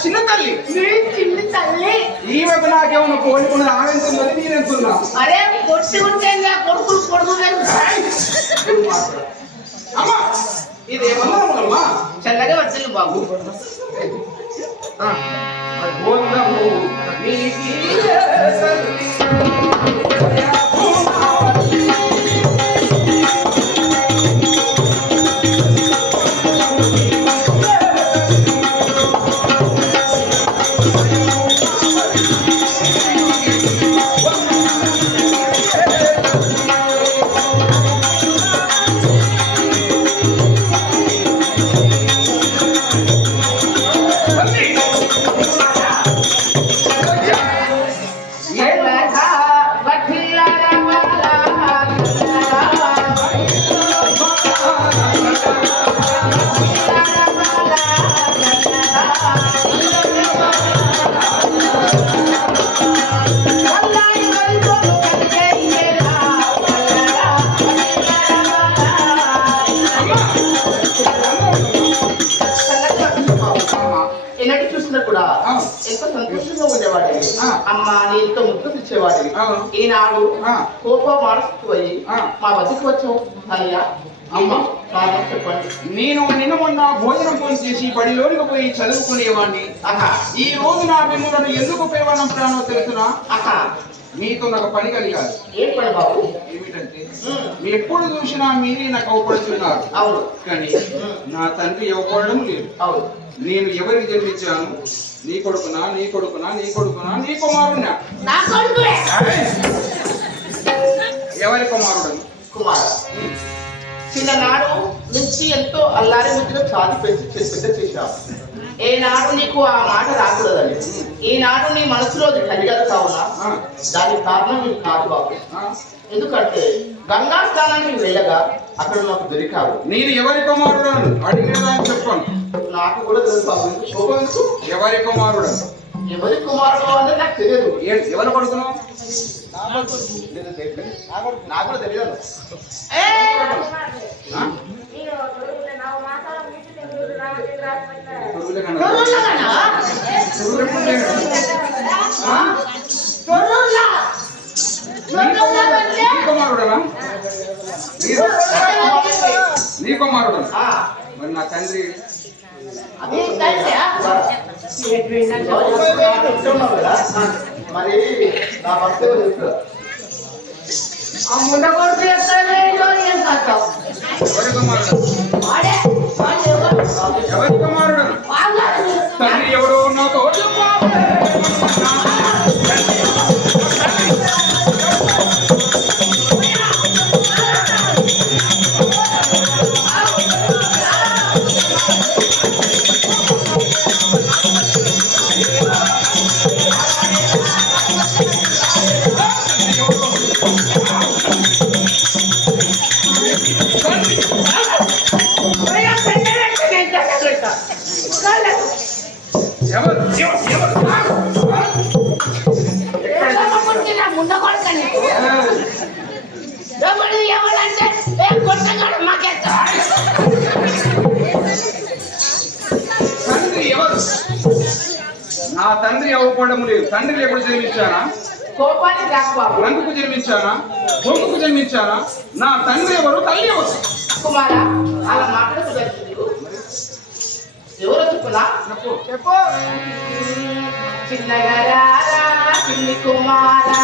చిన్న తల్లి చిన్న తల్లి ఈమెకు నాకేమన్నా కోలుకున్నది ఆనందున్నది నేనెంతున్నా అరే కొట్టి ఉంటే కొడుకులు కొడుకులు అమ్మా ఇదేమన్నా చల్లగా వచ్చింది బాబు ఎంతో సంతోషంగా ఉండేవాడిని అమ్మ నీతో ముద్దు తెచ్చేవాడిని ఈనాడు కోపం మారుకుపోయి మా వద్దకు వచ్చావు అయ్యా అమ్మ చెప్పండి నేను నిన్న మొన్న భోజనం ఫోన్ చేసి బడిలోనికి పోయి చదువుకునేవాడిని ఈ రోజు నా మిమ్మల్ని ఎందుకు ఉపయోగపడానో తెలుసునా మీతో నాకు పని కలిగారు ఏం పని బాబు ఏమిటంటే ఎప్పుడు చూసినా మీరే నాకు అవపడుతున్నారు అవును కానీ నా తండ్రి ఇవ్వడం లేదు అవును నేను ఎవరికి జన్మించాను నీ కొడుకునా నీ కొడుకునా నీ కొడుకునా నీ కుమారున్నా ఎవరి కుమారుడను కుమారు చిన్ననాడు నుంచి ఎంతో అల్లారి ముద్దుగా చాటి పెంచి పెద్ద చేశావు ఏనాడు నీకు ఆ మాట రాకూడదని ఈనాడు నీ మనసులో కలిగదు కావునా దానికి కారణం నీకు కాదు బాబు ఎందుకంటే గంగా స్థానానికి వెళ్ళగా అక్కడ నాకు దొరికావు నేను ఎవరి కుమారుడు అడిగినా చెప్పాను నాకు కూడా తెలుసు బాబు ఎవరి కుమారుడు ఎవరి కుమారుడు అంటే నాకు తెలియదు ఎవరు కొడుకున్నావు నాకు కూడా తెలియదు నీ కుమారుడు మరి నా తండ్రి మరి నా భక్తి ఆ ముండ కొడుకు ఎవరి కుమారుడు తండ్రి ఎవరు నాతో నా తండ్రి అవ్వకపోవడం లేదు తండ్రి ఎప్పుడు జన్మించానా కోపాన్ని రాకపోవడం రంగుకు జన్మించానా బొంగుకు జన్మించానా నా తండ్రి ఎవరు తల్లి ఎవరు కుమారా అలా మాట్లాడుతున్నారు ఎవరో చెప్పునా చెప్పు చిన్నగారా చిన్ని కుమారా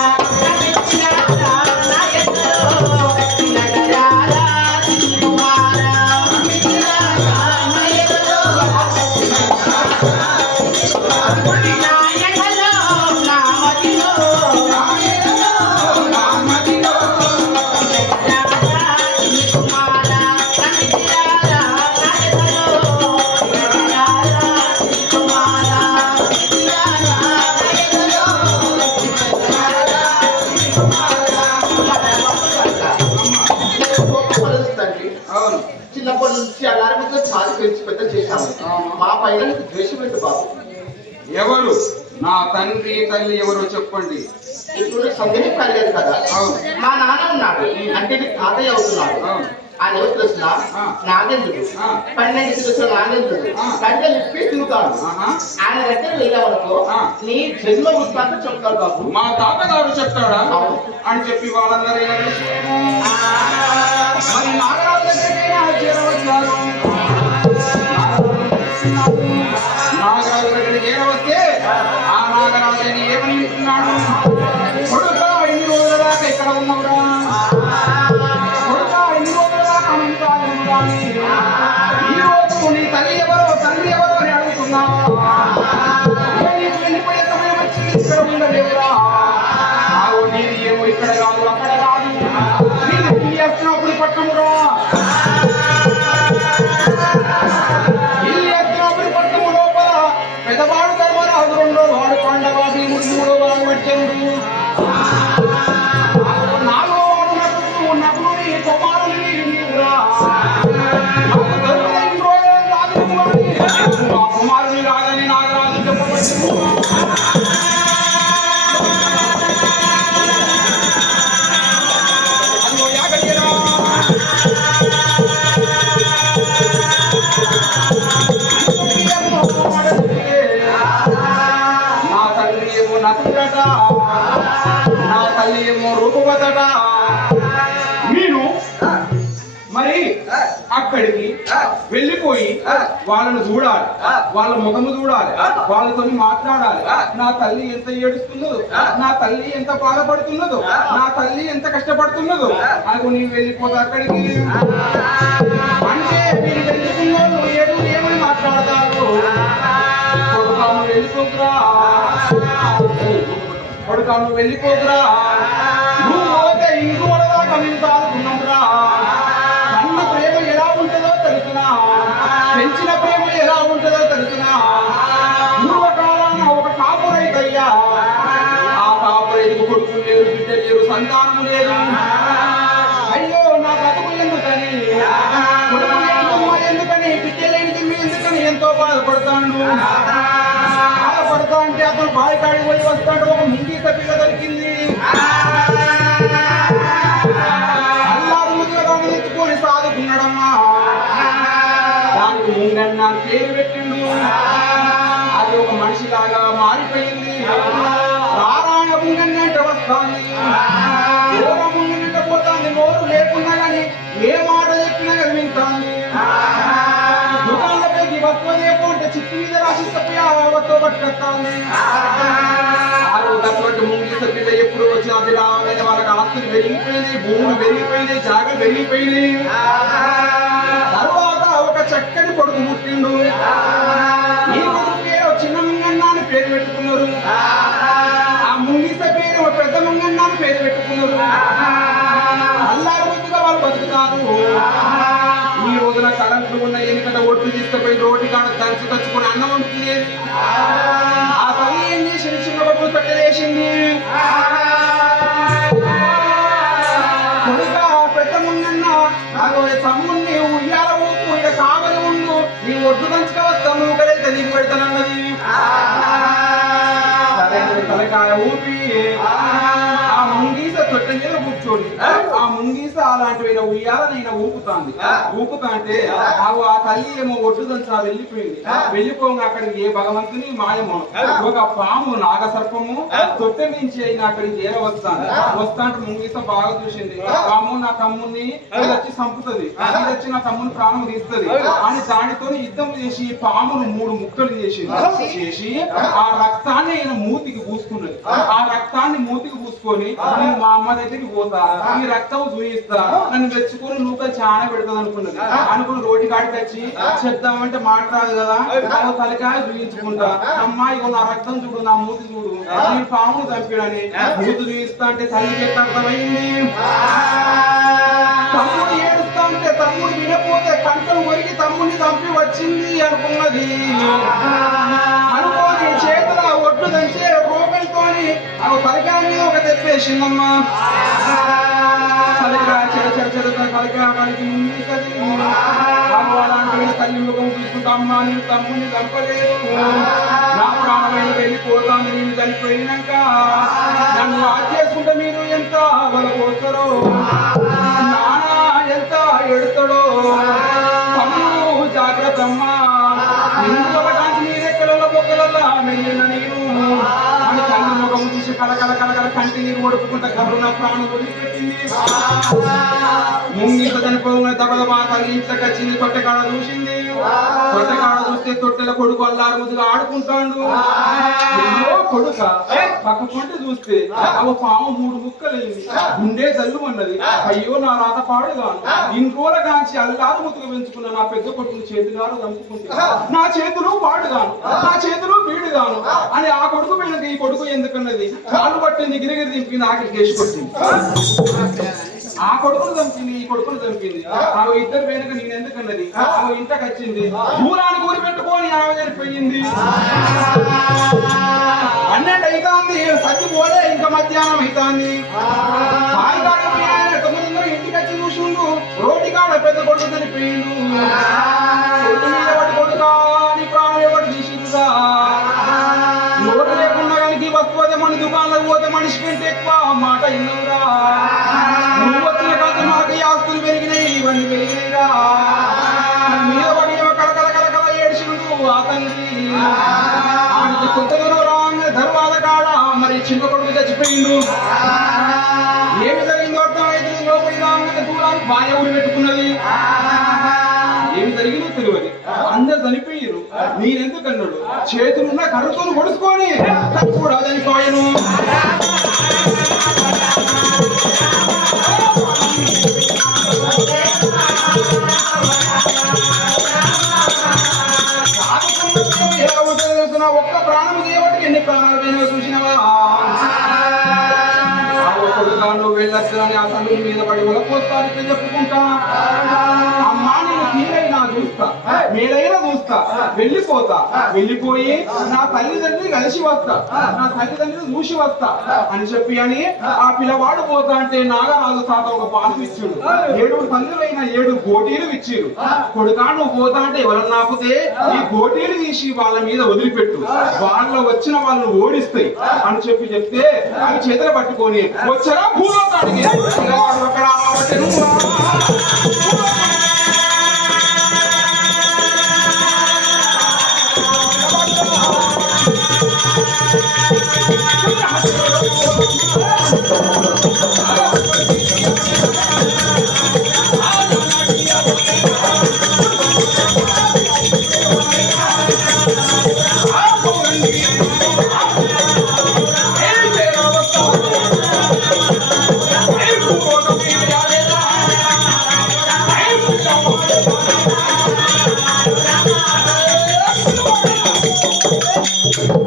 చిన్నగారా పెంచి పెద్ద చేశాము. మా పైన నీకు ద్వేషం ఏంటి బాబు? ఎవరు నా తండ్రి తల్లి ఎవరో చెప్పండి. ఇప్పుడు సందేహం కలిగదు కదా. అవును. మా నాన్న ఉన్నాడు, అంటే నీ తాతయ్య అవుతున్నాడు. అవును. ఆయన ఎవరు తెలుసునా? నాగేంద్రుడు. 12 సంవత్సరాల నాగేంద్రుడు కంటే లిప్పి తిరుగుతాడు. ఆయన దగ్గర వెళ్ళామనుకో నీ జన్మ వృత్తాంతం చెప్తాడు బాబు. మా తాతగారు చెప్తాడా అని చెప్పి వాళ్ళందరూ మరి నాగరాజు దగ్గరికైనా చేరవచ్చారు. నాగరాజు దగ్గరికి చేరవస్తే ఆ నాగరాజుని ఏమని అంటున్నాడు? కొడుకా ఇన్ని రోజుల దాకా ఇక్కడ ఉన్నవురా, కొడుకా ఇన్ని రోజుల దాకా ఉంటాను కానీ ఈ రోజు నీ తల్లి ఎవరో తండ్రి ఎవరో అని అడుగుతున్నావా? నీకు వెళ్ళిపోయే సమయం వచ్చింది, ఇక్కడ ఉండలేవురా. నీది ఏమో ఇక్కడ కాదు అక్కడ కాదు, నీది పెళ్లి చేస్తున్నప్పుడు పట్టమురా, పెద్దవాడు ధర్మరాజు, రెండో వాడు పాండవాది, మూడో వాడు వచ్చాడు, నాలుగో వాడు నటుడు నీ కుమారుని నీవురా. మా కుమారుని రాదని నాగరాజు చెప్పవచ్చు. నటుడట, నా తల్లి ఏమో రూపవతట. నేను మరి అక్కడికి వెళ్ళిపోయి వాళ్ళను చూడాలి, వాళ్ళ ముఖము చూడాలి, వాళ్ళతో మాట్లాడాలి. నా తల్లి ఎంత ఏడుస్తున్నదో, నా తల్లి ఎంత బాధపడుతున్నదో, నా తల్లి ఎంత కష్టపడుతున్నదో నాకు నీవు వెళ్ళిపోతా అక్కడికి అంటే మీరు వెళ్ళుకున్న ఏమని మాట్లాడతారు? వెళ్ళిపోకురా, కొడుకా నువ్వు వెళ్ళిపోకురా, నువ్వు పోతే ఇంకో దాకా మేము సాదుకున్నాంరా. కన్న ప్రేమ ఎలా ఉంటుందో తెలుసునా, పెంచిన ప్రేమ ఎలా ఉంటుందో తెలుసునా. పూర్వకాలాన ఒక కాపురైతయ్యా, ఆ కాపురైతుకు కొడుకు లేరు, బిడ్డ లేరు, సంతానం లేదు. అయ్యో నా బతుకు ఎందుకని, కొడుకు లేని ఎందుకని, బిడ్డ లేనిది ఎందుకని ఎంతో బాధపడతాను. బాధపడతా అంటే అతను బావి కాడికి పోయి వస్తాడు, ఒక ముంగీత పిల్ల దొరికింది. అల్లారు ముద్దుగా దాన్ని తెచ్చుకొని సాదుకున్నాడమ్మా. దానికి ముంగన్న పేరు పెట్టిండు. అది ఒక మనిషిలాగా మారిపోయింది. రారాయణ ముంగన్న అంటే వస్తాంది, దూర ముంగన్న పోతాంది. నోరు లేకున్నా కానీ ఏ మాట చెప్పినా కానీ వింటాంది. దుకాణంలోకి వస్తువు లేకుంటే చిట్టు మీద రాసి తప్పి ఆ వస్తువు పట్టుకొస్తాంది. అటువంటి ముంగీస పిల్ల ఎప్పుడు వచ్చినా అది రావాలని వాళ్ళకి ఆస్తులు పెరిగిపోయినాయి, భూములు పెరిగిపోయినాయి, జాగలు పెరిగిపోయినాయి. తర్వాత ఒక చక్కని కొడుకు పుట్టిండు. ఈ కొడుకు పేరు చిన్న ముంగన్న అని పేరు పెట్టుకున్నారు. ఆ ముంగీస పేరు పెద్ద ముంగన్న అని పేరు పెట్టుకున్నారు. అల్లారు ముద్దుగా వాళ్ళు బతుకుతారు. ఈ రోజున కరెంట్లు ఉన్న ఎన్నికట ఒడ్డు తీసుకుపోయి రోడ్డు కాడ దంచి తెచ్చుకుని అన్నం వండుకునేది. ఆ తల్లి ఏం చేసింది? చిన్న బొట్టు తట్టలేసింది. కొడుక పెద్ద ముంగన్న తమ్ముడిని ఉయ్యాల ఊపు, ఇక కావలి ఉండు, నీ ఒడ్డు దంచుక వస్తాము ఊకలైతే నీకు పెడతానన్నది. తలకాయ ఊపి ఆ ముంగీస తొట్ట మీద కూర్చోండి. ఆ ముంగీస అలాంటి ఉయ్యాలనైనా ఊపుతాంది. ఊపుతా అంటే ఆ తల్లి ఏమో ఒడ్డు దంచా వెళ్ళిపోయింది. వెళ్ళిపోగా అక్కడికి ఏ భగవంతుని మాయమో ఒక పాము నాగసర్పము తొట్టె నుంచి అయినా అక్కడికి ఏర వస్తాను. వస్తా అంటే ముంగీస బాగా చూసింది. పాము నా తమ్ముని వచ్చి చంపుతుంది, ఇది వచ్చి నా తమ్ముని ప్రాణం తీస్తుంది అని దానితో యుద్ధం చేసి పామును 3 ముక్కలు చేసి ఆ రక్తాన్ని ఆయన మూతికి పూసుకున్నది. ఆ రక్తాన్ని మూతికి పూసుకొని నేను మా అమ్మ దగ్గరికి పోతా, ఈ రక్తం చూయిస్తా, నన్ను తెచ్చుకొని నూక చాలా పెడతాది అనుకున్నది. అనుకుని రోడ్డు కాడికి వచ్చి చెప్తామంటే మాట రాదు కదా, తలకాయ చూయించుకుంటా. అమ్మా ఇగో నా రక్తం చూడు, నా మూతి చూడు, నేను పామును చంపాడని మూతి చూయిస్తా అంటే తల్లికి ఎట్లా అర్థమైంది? తమ్ముడు ఏడుస్తా అంటే తమ్ముడు వినపోతే కంటలు ఒరిగి తమ్ముడిని చంపి వచ్చింది అనుకున్నది. అనుకోని చేతుల ఒడ్డు దంచే రోగంతోని తలకాయ మీద ఒక తెప్పేసిందమ్మా. తలకాయ కలికి ముందు అలాంటి తల్లి ముఖం చూసుకుంటా అమ్మా నేను తమ్ముని చంపలేదు నా ప్రాణమైన వెళ్ళిపోతాను నేను చనిపోయినాక నన్ను చేసుకుంటే మీరు ఎంత బలపోతారో నానా ఎంత ఎడతాడో తమ్ముడు జాగ్రత్త అమ్మా మీరెక్కలలో బొక్కలల్లా మెల్లిన నేను అని తల్లి ముఖం చూసి కలకల కలకల కంటి నీరు ఒడుపుకుంటా కబరు నా ప్రాణం వదిలిపెట్టింది ముంగిత చనిపోయిన దబదబా తల్లి ఇంట్లోకి వచ్చింది తొట్టెకాడ చూసింది తొట్టెకాడ చూస్తే తొట్టెల కొడుకు అల్లారు ముద్దుగా ఆడుకుంటాడు కొడుక పక్క పొంటి చూస్తే అవ పాము 3 ముక్కలైంది గుండె జల్లుమన్నది అయ్యో నా రాత పాడుగాను ఇన్ని రోజుల కాంచి అల్లారు ముద్దుగా పెంచుకున్న నా పెద్ద కొడుకుని చేతులారు చంపుకుంటే నా చేతులు పాడుగాను నా చేతులు బీడుగాను అని ఆ కొడుకు వీళ్ళకి ఈ కొడుకు ఎందుకన్నది కాళ్ళు పట్టింది గిరిగిరి దింపింది ఆఖరికి కేసు కొట్టింది ఆ కొడుకును చంపింది ఈ కొడుకును చంపింది ఆమె ఇద్దరు వెనుక నేను ఎందుకన్నది ఆమె ఇంటకు వచ్చింది దూరానికి ఊరి పెట్టుకొని ఆమె చనిపోయింది 12 అవుతుంది సచ్చి పోలే ఇంకా మధ్యాహ్నం అవుతుంది ఇంటికి వచ్చి చూసిండు రోడ్డు కాడ పెద్ద కొడుకు చనిపోయిండు కొడుకు మీద పడి కొడుకా నీ ప్రాణం ఎవరు తీసిందా నోటు లేకుండా కానీ వస్తువుతే మన దుకాణంలోకి పోతే మనిషి కంటే ఎక్కువ మాట ఇన్నవురా నువ్వు వచ్చిన కాదు మాకు ఈ ఆస్తులు పెరిగినాయి ఇవన్నీ పెరిగినాయిరా మీద పడి కలకల కలకల ఏడ్చిండు ఆ తండ్రి ఆయనకి కొంత దూరం రాగానే ధర్వాద కాడ మరి చిన్న కొడుకు చచ్చిపోయిండు ఏమి జరిగిందో అర్థమైతే లోపలి రాగానే దూరానికి బాగా ఊరి పెట్టుకున్నది ఏమి జరిగిందో తెలియదు అందరు చనిపోయారు నేనెందుకన్నాడు చేతులున్న కర్రతో పొడుచుకొని కూడా చనిపోయాను ఒక్క ప్రాణం చేయబట్టి ఎన్ని ప్రాణాలు పోయినా చూసినవా నువ్వు వెళ్ళొచ్చు అని ఆ తల్లి మీద పడి వలపోస్తానికి చెప్పుకుంటా అమ్మా నేను తీరైనా చూస్తా మేలైనా చూస్తా వెళ్ళిపోతా వెళ్ళిపోయి నా తల్లిదండ్రులు కలిసి వస్తా నా తల్లిదండ్రులు చూసి వస్తా అని చెప్పి అని ఆ పిల్లవాడు పోతా అంటే నాగరాజు తాత ఒక పాలు ఇచ్చాడు 7 తల్లులైన 7 గోటీలు ఇచ్చారు కొడుకా నువ్వు పోతా అంటే ఎవరన్నా ఆపితే ఈ గోటీలు తీసి వాళ్ళ మీద వదిలిపెట్టు వాళ్ళ వచ్చిన వాళ్ళని ఓడిస్తాయి అని చెప్పి చెప్తే అవి చేతులు పట్టుకొని వచ్చారా భూలోకానికి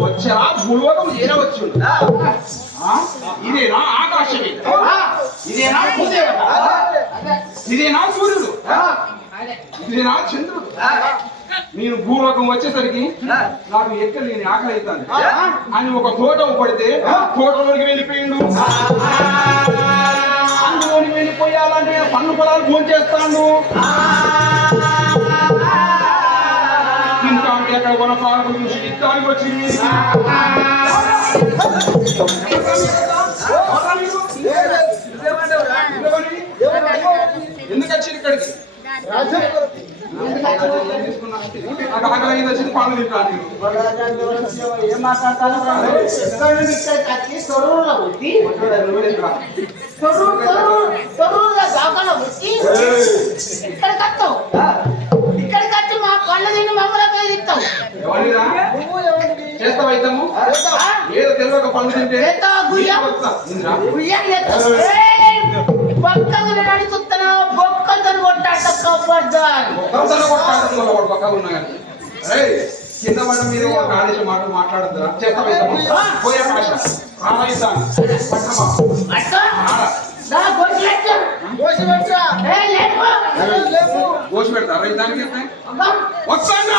వచ్చారా భూలోకం ఏనవచ్చు ఇదేనా ఆకాశమే ఇదేనా భూదేవత ఇదేనా సూర్యుడు ఇదేనా చంద్రుడు నేను భూలోకం వచ్చేసరికి నాకు ఎక్కలేని ఆకలి అవుతాను అని ఒక తోట పడితే తోటలోకి వెళ్ళిపోయిండు అందులోని వెళ్ళిపోయాలంటే పన్ను పొలాలు ఫోన్ చేస్తాను ఇంకా అంటే అక్కడ వనపాలకు చూసి యుద్ధానికి వచ్చింది ఎందుకు వచ్చి ఇక్కడికి వచ్చింది పండు తింటాను ఏం మాట్లాడతాను చేస్తావైతాము ఏదో తెలియక పనులు తింటే కింద పడ్డ మీరు ఒక ఆదేశం మాట మాట్లాడద్దా చేస్తావైతాము పోయే భాష రాయిస్తాను గోసి పెడతారా రైతానికి వస్తాను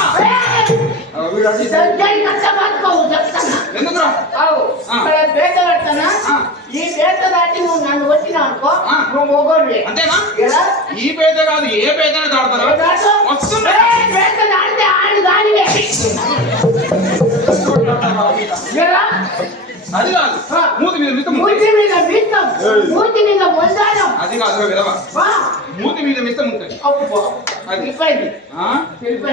ఎందుకురా ఈ పేద దాటి నువ్వు నన్ను వచ్చినా అనుకో నువ్వు మొగోడివే. అంతేనా? ఎలా? ఈ పేద కాదు ఏ పేదనే దాడతారు. వస్తుంది పేద దాడితే ఆడు దానివే. ఎలా? అది కాదు. మూతి మీద మిత్తం. మూతి మీద మిత్తం, మూతి మీద మొండాలం. అది కాదు విధవ. మూతి మీద మిత్తం ఉంటుంది. అది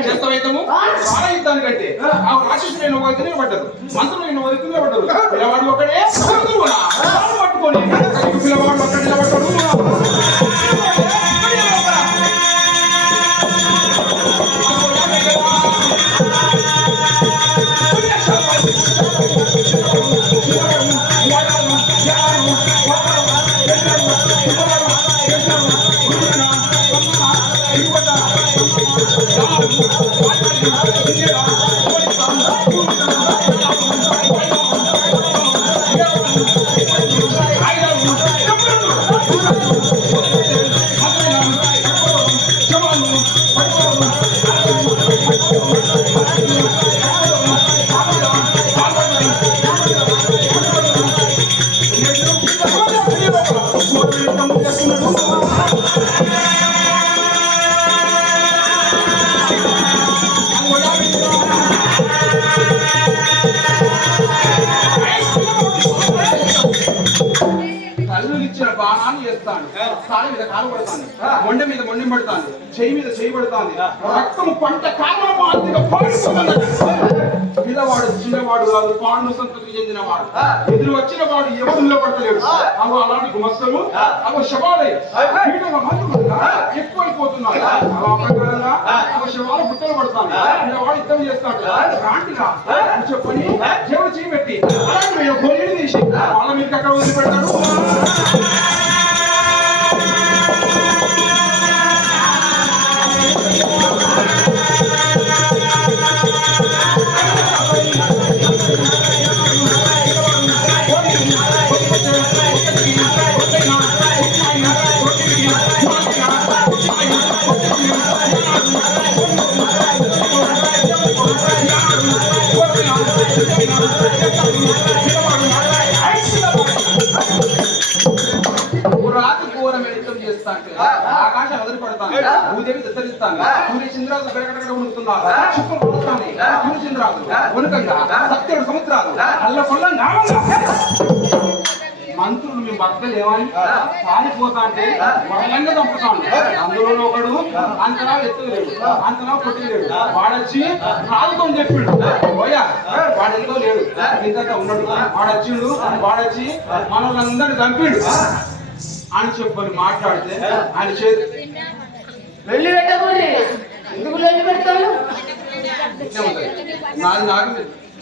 చేస్తామైతాము చాలా యుద్ధానికంటే ఆ రాక్షసులైన వైద్యులే పడ్డారు, మంత్రులైన వైద్యులే పడ్డారు. పిల్లవాడు ఒకడే పట్టుకొని పిల్లవాడు ఒక్కడే నిలబడ్డాడు. ఇచ్చిన బాణాన్ని చేస్తాను, కాలు మీద కాలు పడతాను, మొండె మీద మొండెం పడతాను, చెయ్యి మీద చెయ్యి పడతాను, రక్తము పంట కాలంలో పిల్లవాడు చిన్నవాడు కాదు, పాండు సంతతికి చెందినవాడు. ఎదురు వచ్చిన వాడు ఎవరు నిలబడతలేడు. అవి అలాంటి గుమస్తలు అవి శవాలే ఎక్కువైపోతున్నారు. అలా ప్రకారంగా అవి శవాలు గుట్టలు పడతాను. పిల్లవాడు యుద్ధం చేస్తాడు. రాంటిగా చెప్పని జవుడు చేయబెట్టి అలాంటి గొల్లిని తీసి వాళ్ళ మీకు అక్కడ వదిలిపెడతాడు. ఆకాశం వదిలిపడతాను, భూదేవి దత్తరిస్తాను, సూర్య చంద్రాలు గడగడగడ ఉడుకుతున్నారు, చుక్కలు పడుతాను, సూర్య చంద్రాలు వణుకంగా సత్యుడు సముద్రాలు అల్ల కొల్లంగా మంత్రులు మేము భక్తులు ఏమని పారిపోతా అంటే వరలంగా చంపుతాను. అందులో ఒకడు అంతలా ఎత్తులేడు, అంతలా పొట్టులేడు. వాడొచ్చి రాదుతో చెప్పాడు, పోయా వాడు ఎంతో లేడు, ఇంత ఉన్నాడు. వాడొచ్చిండు, వాడొచ్చి మనల్ని చంపాడు అని చెప్పని మాట్లాడితే ఆయన చేతి వెళ్ళి పెట్టకూడదు. ఎందుకు వెళ్ళి పెడతాను? నాది నాకు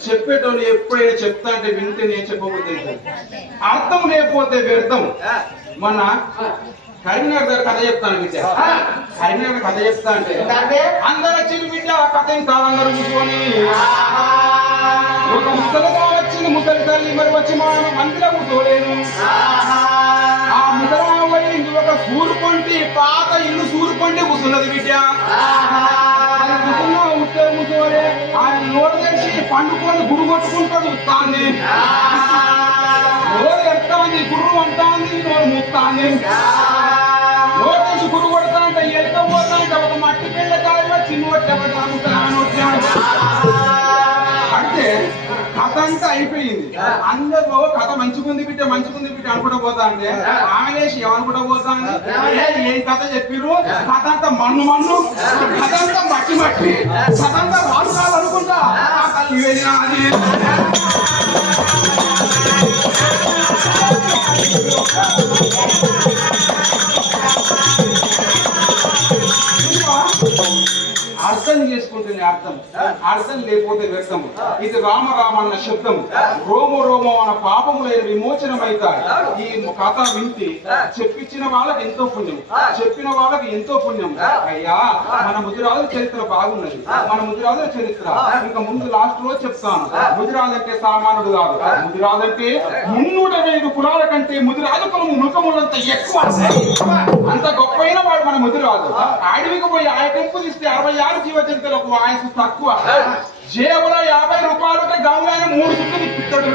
చెప్పేటోళ్ళు ఎప్పుడైనా చెప్తా అంటే వింటే నేను చెప్పబోతే అర్థం లేకపోతే వ్యర్థం. మొన్న కరీంనగర్ దగ్గర కథ చెప్తాను బిడ్డ. కరీంనగర్ కథ చెప్తా అంటే అందరు వచ్చింది బిడ్డ కథ అందరూ చూసుకొని ఒక ముసలిగా వచ్చింది. ముసలి తల్లి మరి వచ్చి మా మందిలో కూర్చోలేను. ఆ ముసలి ఒక సూరు పంటి పాత ఇల్లు సూరు పంటి కూర్చున్నది బిడ్డ. కూర్చోలే ఆయన నోరు తెచ్చి పండుకొని గుడి కొట్టుకుంటాడు. ఉత్తాంది నోరు ఎత్తాంది, గురువు అంటాంది, నోరు ముత్తాంది. నోరు తెచ్చి గురువు కొడతా అంటే ఎడకపోతా అంటే ఒక మట్టి పిల్ల కాదు చిన్న వచ్చాడు. అంటే కథ అంతా అయిపోయింది. అందరూ కథ మంచిగుంది బిడ్డ మంచిగుంది బిడ్డ అనుకుంటా పోతా అంటే ఆమెలేసి ఏమనుకుంటా పోతా ఏం కథ చెప్పిర్రు. కథ అంతా మన్ను మన్ను, కథ అంతా మట్టి మట్టి, కథ అంతా వాళ్ళు కాదు అనుకుంటా ఆ తల్లి వెళ్ళినా అది అర్థం చేసుకుంటుంది. అర్థం లేకపోతే వ్యర్థము. ఇది రామ రామ అన్న శబ్దము, రోమ రోమం అన్న పాపములైన విమోచనమైతాయి. ఈ కథ వింటి చెప్పించిన వాళ్ళకి ఎంతో పుణ్యం, చెప్పిన వాళ్ళకి ఎంతో పుణ్యం. అయ్యా మన ముదిరాజుల చరిత్ర బాగున్నది. మన ముదిరాజుల చరిత్ర ఇంకా ముందు లాస్ట్ రోజు చెప్తాను. ముదిరాజు అంటే సామాన్యుడు కాదు. ముదిరాజు అంటే 305 కులాల కంటే ముదిరాజు కులము ముఖములంత ఎక్కువ, అంత గొప్పైన వాడు మన ముదిరాజు. అడవికి పోయి ఆయన టెంపు తీస్తే 66 జీవ జంతువులకు వయసు తక్కువ. జేబులో 50 రూపాయలకి గంగైన 3 చుట్టూ తిప్పుతాడు.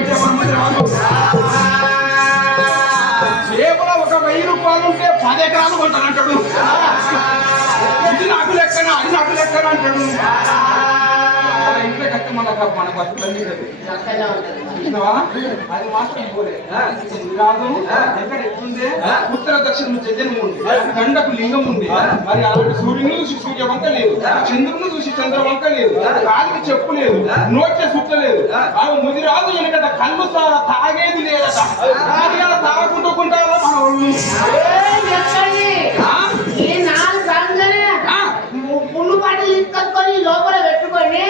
10 ఎకరాలు కొంటానంటాడు. ఇది నాకు లెక్కన అది నాకు లెక్కన అంటాడు. అలా ఇంట్లో కట్టి మన బతుకులన్నీ చూసినావా? అది మాత్రం పోలే కాదు. ఎక్కడ ఎట్లుంది? ఉత్తర దక్షిణ జన్మ ఉంది, గండకు లింగం ఉంది. మరి అలాంటి సూర్యుని చూసి సూర్య వంక లేదు, చంద్రుని చూసి చంద్ర వంక లేదు, కాలికి చెప్పు లేదు, నోట్ల సుట్ట లేదు. ఆమె ముదిరాజు వెనకట కళ్ళు తాగేది లేదట. అది అలా తాగుకుంటారా మన వాళ్ళు? పుల్లు బాటలు తీసుకొని లోపల పెట్టుకొని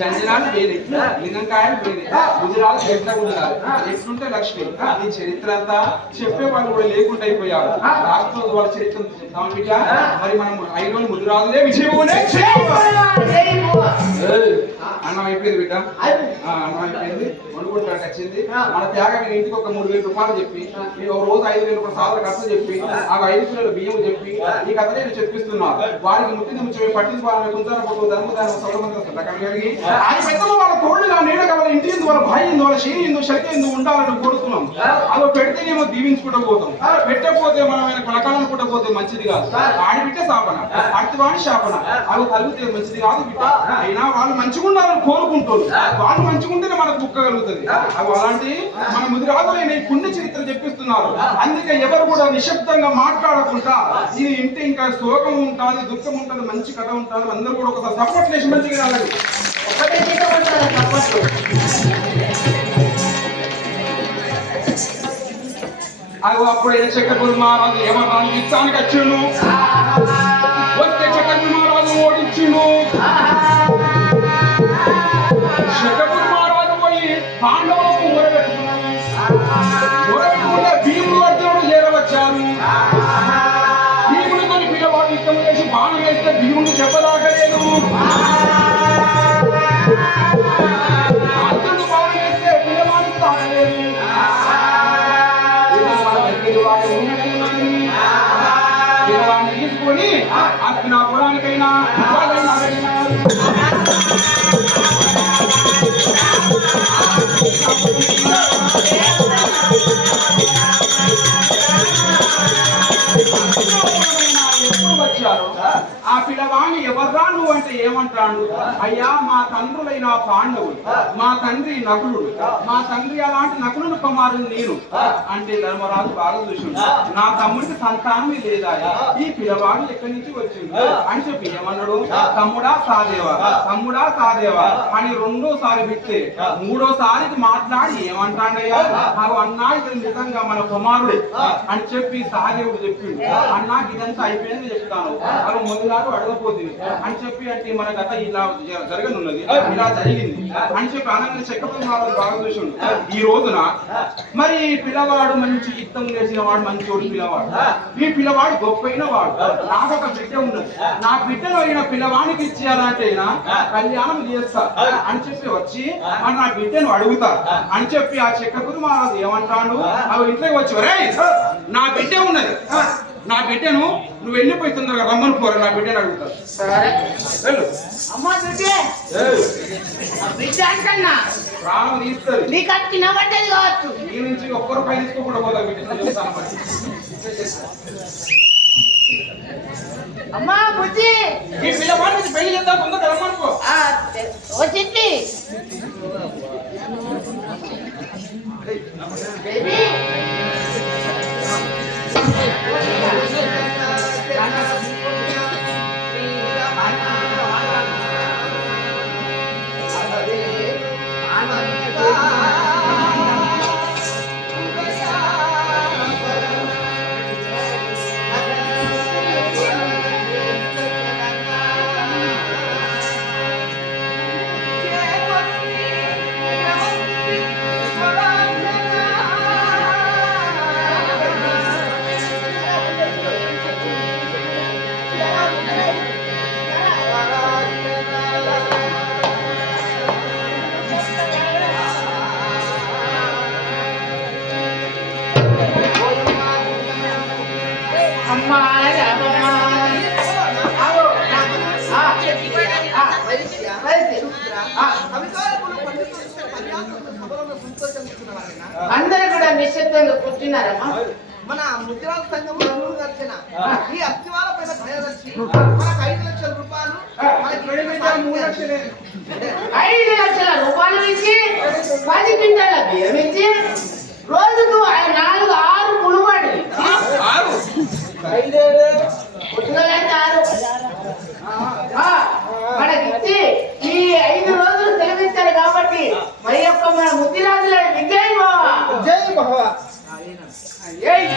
జంజనాలు వేరే, లింగంకాయలు వేరే, గుజరాలు ఎట్లా ఉండాలి, ఎట్లుంటే లక్ష్మి. ఈ చరిత్ర అంతా చెప్పే వాళ్ళు కూడా లేకుండా అయిపోయారు. రాష్ట్ర వాళ్ళ చరిత్ర చెప్తాం బిడ్డ. మరి మనం 5 రోజులు ముదిరాజులే విజయమనే అన్నం అయిపోయింది బిడ్డ. అన్నం అయిపోయింది, వండుకుంటానికి వచ్చింది. మన త్యాగం ఇంటికి ఒక 3,000 రూపాయలు చెప్పి, ఒక రోజు 5,000 రూపాయల సాధన ఖర్చు చెప్పి, ఆ 5 కిలోల బియ్యం చెప్పి ఈ కథ నేను చెప్పిస్తున్నాను. వారికి ముట్టింది ముచ్చి పట్టించుకోవాలని కుందరపడు ధర్మదానం సౌరమంత్రి ఆయన పెద్దమ్మ వాళ్ళ తోడుగా నీడగా వాళ్ళ ఇంటి వాళ్ళ భార్య వాళ్ళ శని ఎందు శక్తి ఎందు ఉండాలని కోరుతున్నాం. అదో పెడితేనేమో దీవించుకుంటూ పోతాం, పెట్టకపోతే మనం ఆయన కలకాలనుకుంటూ పోతే మంచిది కాదు. ఆడి బిడ్డ శాపన, అతివాణి శాపన. అవి కలిగితే మంచిది కాదు బిడ్డ. అయినా వాళ్ళు మంచిగా ఉండాలని కోరుకుంటారు. వాళ్ళు మంచిగా ఉంటేనే మనకు దుఃఖ కలుగుతుంది. అవి అలాంటి మన ముదిరాజులైన ఈ పుణ్య చరిత్ర చెప్పిస్తున్నారు. అందుకే ఎవరు కూడా నిశ్శబ్దంగా మాట్లాడకుండా ఇది ఇంటి ఇంకా శోకం ఉంటుంది, దుఃఖం ఉంటుంది, మంచి కథ ఉంటుంది. అందరూ కూడా ఒకసారి సపోర్ట్ చేసి మంచిగా రాలేదు. అది అప్పుడైనా చక్రపురి మహారాజు ఏమన్నాను యుద్ధానికి వచ్చాను. వస్తే చక్రపురి మహారాజు ఓడించును. చక్రపురి మహారాజు పోయి పాండవులకు ఊరబెట్టుకున్నాను. ఊరబెట్టుకుంటే భీముడు అర్జునుడు చేరవచ్చారు. భీముడితో పిల్లవాడు యుద్ధం చేసి బాణం వేస్తే భీముడు చెప్పదాకలేదు. అర్జునుడు బాణం వేస్తే పిల్లవాడికి తాగలేదు. పిల్లవాడిని తీసుకొని హస్తినాపురానికైనా వచ్చారు. ఆ పిల్లవాణ్ణి ఎవర్రా నువ్వు అంటే ఏమంటాడు? అయ్యా మా తండ్రులైన పాండవులు, మా తండ్రి నకులుడు, మా తండ్రి అలాంటి నకులుడు కుమారుడు నేను అంటే ధర్మరాజు బాగా చూసిండు. నా తమ్ముడికి సంతానమే లేదా, ఈ పిల్లవాడు ఎక్కడి నుంచి వచ్చింది అని చెప్పి ఏమన్నాడు? తమ్ముడా సాదేవా, తమ్ముడా సాదేవా అని 2సారి బిట్టే 3సారికి మాట్లాడి ఏమంటాడయ్యా? అవి అన్నా ఇది నిజంగా మన కుమారుడే అని చెప్పి సాదేవుడు చెప్పిండు. అన్నా ఇదంతా అయిపోయింది చెప్తాను, అవి మొదలాడు అడగపోతుంది అని చెప్పి అంటే మన గత ఇలా జరగనున్నది, ఇలా జరిగింది అని చెప్పి అనగానే చక్రవర్తి మహారాజు బాగా చూసిండు. ఈ రోజున మరి పిల్లవాడు మంచి యుద్ధం చేసిన వాడు, మంచోడు పిల్లవాడు. ఈ పిల్లవాడు గొప్పైన వాడు. నాకు ఒక బిడ్డ ఉన్నది, నా బిడ్డను అయిన పిల్లవాడికి ఇచ్చేయాలంటే కళ్యాణం చేస్తా అని చెప్పి వచ్చి మరి నా బిడ్డను అడుగుతా అని చెప్పి ఆ చక్రవర్తి మహారాజు ఏమంటాడు? అవి ఇంట్లోకి వచ్చి నా బిడ్డ ఉన్నది, నా బిడ్డను నువ్వు వెళ్ళిపోయి తొందరగా రమ్మని పోరా, నా బిడ్డను అడుగుతాను. ప్రాణం తీస్తుంది. ఈ నుంచి ఒక్క రూపాయి తీసుకోకుండా పోతా బిడ్డ. అమ్మా బుజ్జి, ఈ పిల్లవాడిని పెళ్లి చేద్దాం, తొందరగా రమ్మని పో. వచ్చింది బేబీ. అందరూ కూడా నిశ్శబ్దంగా కూర్చున్నారమ్మా. మన ముద్రాల సంఘం దర్శన ఈ అత్తివాల పైన దయదర్శి మనకు 5 లక్షల రూపాయలు మనకి 3 లక్షలే 5 లక్షల రూపాయలు ఇచ్చి 10 క్వింటాల బియ్యం ఇచ్చి రోజుకు 4-6 పులువాడి పుట్టుకలైతే 6 మనకిచ్చి ఈ 5 రోజులు సెలవిస్తారు కాబట్టి మరి యొక్క మన ముద్దిరాజుల విజయ్ బావా జై బాబా ఏయ్